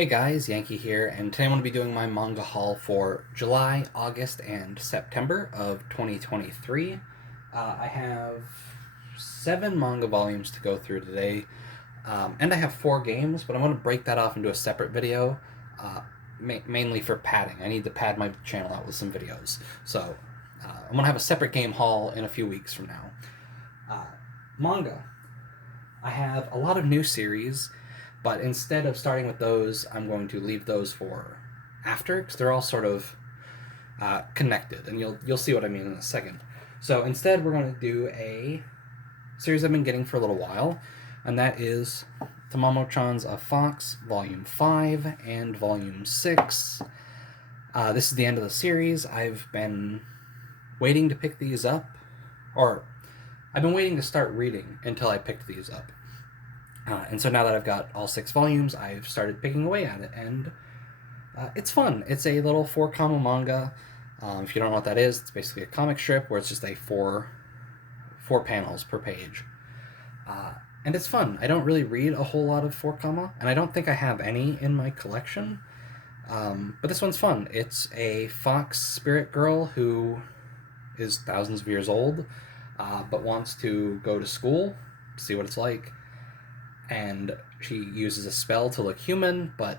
Hey guys, Yankee here, and today I'm going to be doing my manga haul for July, August, and September of 2023. I have 7 manga volumes to go through today, and I have 4 games, but I'm going to break that off into a separate video, mainly for padding. I need to pad my channel out with some videos. So I'm going to have a separate game haul in a few weeks from now. Manga. I have a lot of new series, but instead of starting with those, I'm going to leave those for after, because they're all sort of connected, and you'll see what I mean in a second. So instead, we're going to do a series I've been getting for a little while, and that is Tamamo-chan's A Fox, Volume 5 and Volume 6. This is the end of the series. I've been waiting to pick these up, or I've been waiting to start reading until I picked these up. And so now that I've got all 6 volumes, I've started picking away at it, and it's fun. It's a little 4-comma manga. If you don't know what that is, it's basically a comic strip where it's just a 4 panels per page. And it's fun. I don't really read a whole lot of 4-comma, and I don't think I have any in my collection. But this one's fun. It's a fox spirit girl who is thousands of years old, but wants to go to school to see what it's like. And she uses a spell to look human, but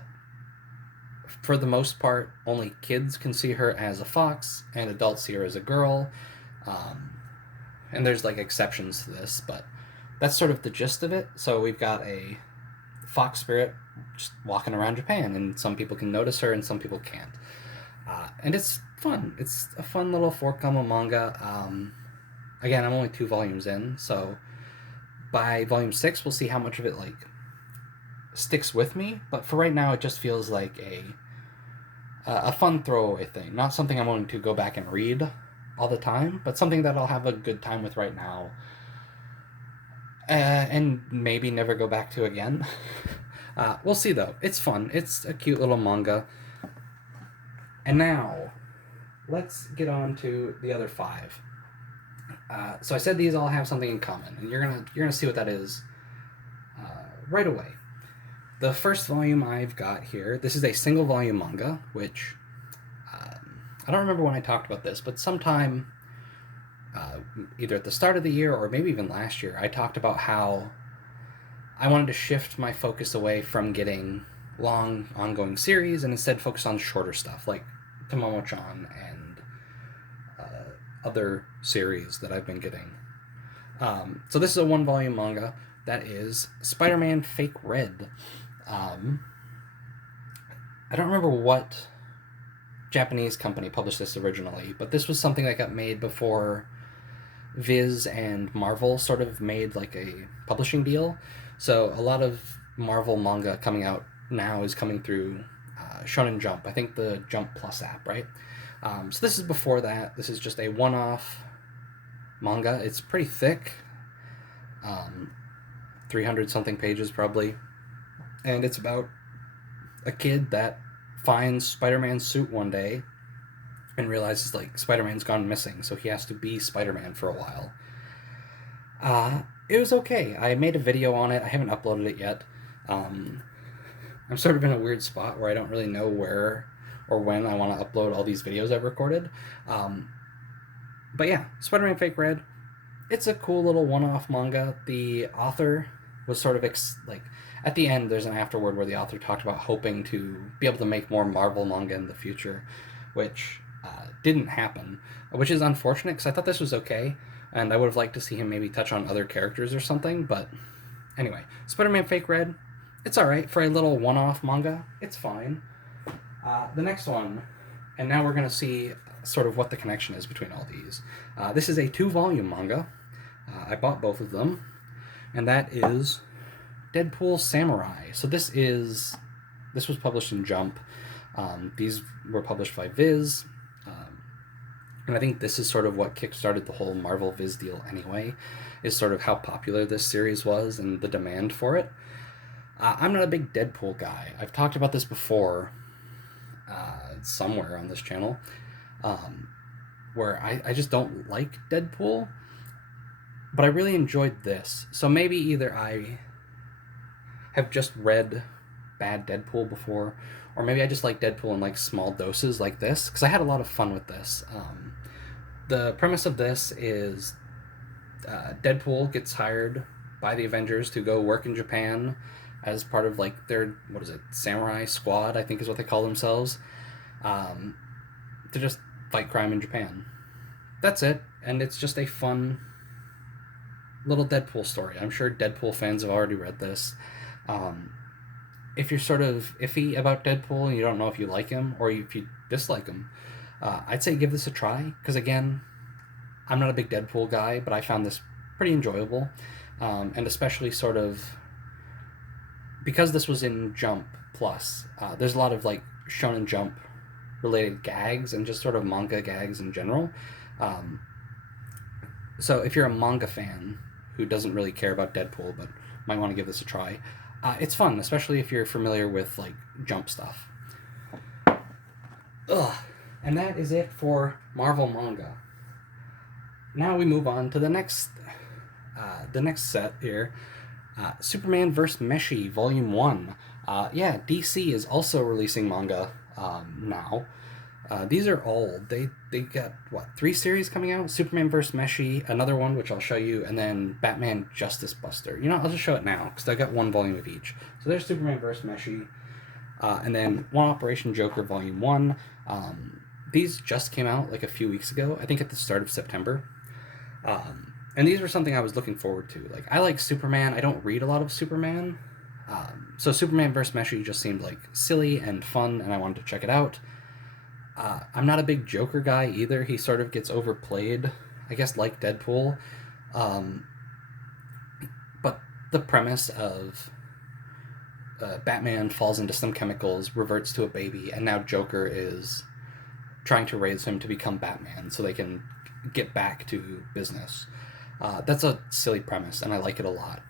for the most part, only kids can see her as a fox, and adults see her as a girl. And there's like exceptions to this, but that's sort of the gist of it. So we've got a fox spirit just walking around Japan, and some people can notice her and some people can't. And it's fun. It's a fun little 4-comma manga. Again, I'm only 2 volumes in, so by volume 6, we'll see how much of it sticks with me. But for right now, it just feels like a fun throwaway thing, not something I'm going to go back and read all the time, but something that I'll have a good time with right now, and maybe never go back to again. We'll see though. It's fun. It's a cute little manga. And now, let's get on to the other 5. So I said these all have something in common, and you're gonna see what that is right away. The first volume I've got here, this is a single volume manga, which I don't remember when I talked about this, but sometime either at the start of the year or maybe even last year, I talked about how I wanted to shift my focus away from getting long ongoing series and instead focus on shorter stuff like tamamo-chan and other series that I've been getting. So this is a 1-volume manga that is Spider-Man Fake Red. I don't remember what Japanese company published this originally, but this was something that got made before Viz and Marvel sort of made like a publishing deal. So a lot of Marvel manga coming out now is coming through Shonen Jump. I think the Jump Plus app, right? So this is before that. This is just a one-off manga. It's pretty thick, 300-something pages probably, and it's about a kid that finds Spider-Man's suit one day and realizes like Spider-Man's gone missing, so he has to be Spider-Man for a while. It was okay. I made a video on it. I haven't uploaded it yet. I'm sort of in a weird spot where I don't really know where or when I want to upload all these videos I've recorded. But yeah, Spider-Man Fake Red, it's a cool little one-off manga. The author was sort of at the end there's an afterword where the author talked about hoping to be able to make more Marvel manga in the future, which didn't happen, which is unfortunate because I thought this was okay, and I would have liked to see him maybe touch on other characters or something. But anyway, Spider-Man Fake Red, it's alright for a little one-off manga. It's fine. The next one, and now we're going to see sort of what the connection is between all these. This is a 2-volume manga. I bought both of them, and that is Deadpool Samurai. So this was published in Jump. These were published by Viz, and I think this is sort of what kickstarted the whole Marvel Viz deal anyway, is sort of how popular this series was and the demand for it. I'm not a big Deadpool guy. I've talked about this before, somewhere on this channel, where I just don't like Deadpool, but I really enjoyed this. So maybe either I have just read bad Deadpool before, or maybe I just like Deadpool in like small doses like this, because I had a lot of fun with this. The premise of this is Deadpool gets hired by the Avengers to go work in Japan as part of like their, what is it, samurai squad, I think is what they call themselves, um, to just fight crime in Japan. That's it, and it's just a fun little Deadpool story. I'm sure Deadpool fans have already read this. Um, if you're sort of iffy about Deadpool and you don't know if you like him or if you dislike him, I'd say give this a try, because again, I'm not a big Deadpool guy, but I found this pretty enjoyable, and especially sort of because this was in Jump Plus. There's a lot of like Shonen Jump related gags and just sort of manga gags in general. Um, so if you're a manga fan who doesn't really care about Deadpool but might want to give this a try, it's fun, especially if you're familiar with like Jump stuff. Ugh. And that is it for Marvel manga. Now we move on to the next set here, Superman vs. Meshi Volume 1. Yeah, DC is also releasing manga now. These are old. They got, what, 3 series coming out? Superman vs. Meshi, another one, which I'll show you, and then Batman Justice Buster. You know, I'll just show it now, because I got 1 volume of each. So there's Superman vs. Meshi, and then One Operation Joker Volume 1. These just came out like a few weeks ago, I think at the start of September. And these were something I was looking forward to. Like, I like Superman. I don't read a lot of Superman. So Superman vs. Meshi just seemed like silly and fun, and I wanted to check it out. I'm not a big Joker guy either. He sort of gets overplayed, I guess, like Deadpool. But the premise of Batman falls into some chemicals, reverts to a baby, and now Joker is trying to raise him to become Batman so they can get back to business. That's a silly premise, and I like it a lot.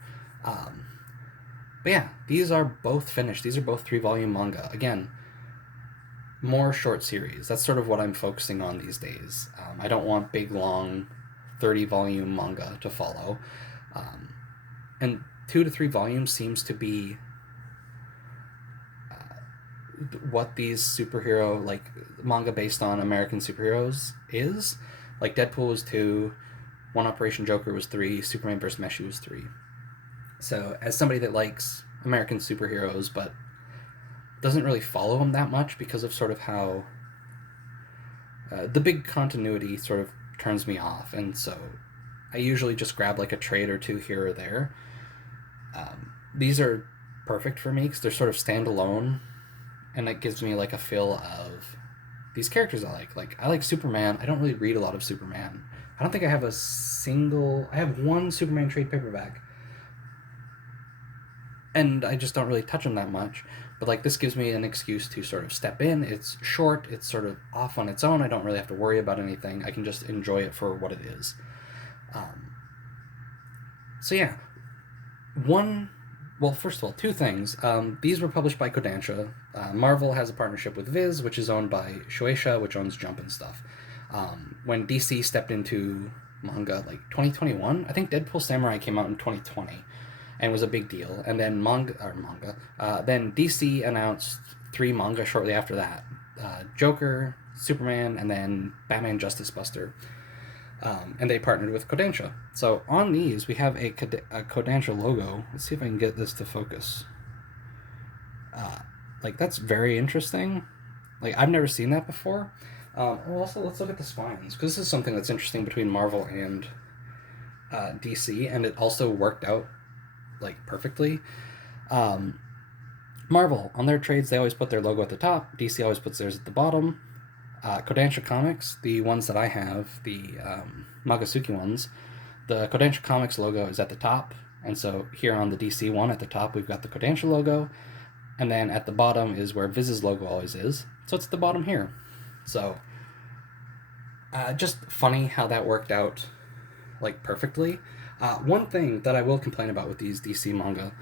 But yeah, these are both finished. These are both 3-volume manga. Again, more short series. That's sort of what I'm focusing on these days. I don't want big, long, 30-volume manga to follow. And 2 to 3 volumes seems to be what these superhero, like, manga based on American superheroes is. Like, Deadpool was 2, One Operation Joker was 3, Superman vs. Meshi was 3. So, as somebody that likes American superheroes, but doesn't really follow them that much because of sort of how the big continuity sort of turns me off, and so I usually just grab like a trade or 2 here or there. These are perfect for me because they're sort of standalone, and it gives me like a feel of these characters I like. Like, I like Superman. I don't really read a lot of Superman. I don't think I have I have 1 Superman trade paperback, and I just don't really touch them that much. But like, this gives me an excuse to sort of step in. It's short, it's sort of off on its own. I don't really have to worry about anything. I can just enjoy it for what it is. So yeah, first of all, 2 things. These were published by Kodansha. Marvel has a partnership with Viz, which is owned by Shueisha, which owns Jump and stuff. When DC stepped into manga, like 2021, I think Deadpool Samurai came out in 2020. And was a big deal. And then then DC announced 3 manga shortly after that. Joker, Superman, and then Batman Justice Buster. And they partnered with Kodansha. So on these, we have a Kodansha logo. Let's see if I can get this to focus. Like, that's very interesting. Like, I've never seen that before. Also, let's look at the spines, because this is something that's interesting between Marvel and DC, and it also worked out like perfectly. Marvel, on their trades, they always put their logo at the top. DC always puts theirs at the bottom. Kodansha Comics, the ones that I have, the Magasuki ones, the Kodansha Comics logo is at the top, and so here on the DC one at the top we've got the Kodansha logo, and then at the bottom is where Viz's logo always is, so it's at the bottom here. So just funny how that worked out like perfectly. One thing that I will complain about with these DC manga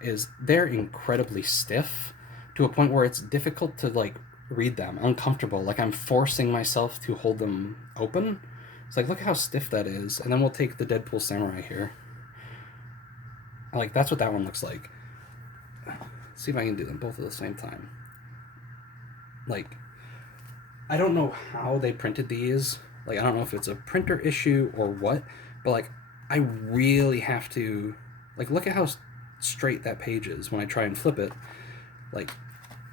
is they're incredibly stiff to a point where it's difficult to like read them, uncomfortable. Like, I'm forcing myself to hold them open. It's like, look how stiff that is. And then we'll take the Deadpool Samurai here. Like, that's what that one looks like. Let's see if I can do them both at the same time. Like, I don't know how they printed these. Like, I don't know if it's a printer issue or what, but like, I really have to, like, look at how straight that page is when I try and flip it. Like,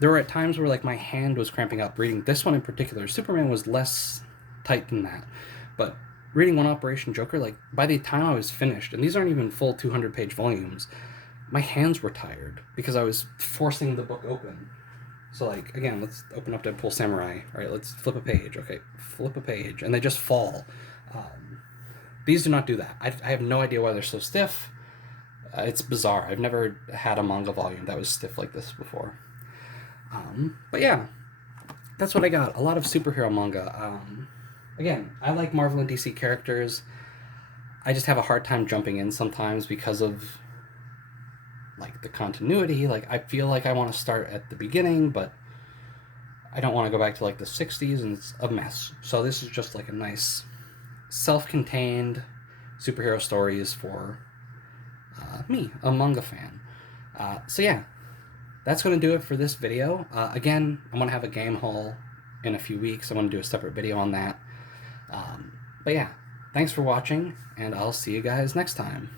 there were at times where like my hand was cramping up reading this one in particular. Superman was less tight than that, but reading One Operation Joker, like by the time I was finished, and these aren't even full 200-page volumes, my hands were tired because I was forcing the book open. So like, again, let's open up Deadpool Samurai. All right, let's flip a page. Okay, flip a page, and they just fall. These do not do that. I have no idea why they're so stiff. It's bizarre. I've never had a manga volume that was stiff like this before. But yeah, that's what I got. A lot of superhero manga. Again, I like Marvel and DC characters. I just have a hard time jumping in sometimes because of like the continuity. Like, I feel like I want to start at the beginning, but I don't want to go back to like the 60s, and it's a mess. So this is just like a nice self-contained superhero stories for me, a manga fan. So yeah, that's going to do it for this video. Again, I'm going to have a game haul in a few weeks. I'm going to do a separate video on that. But yeah, thanks for watching, and I'll see you guys next time.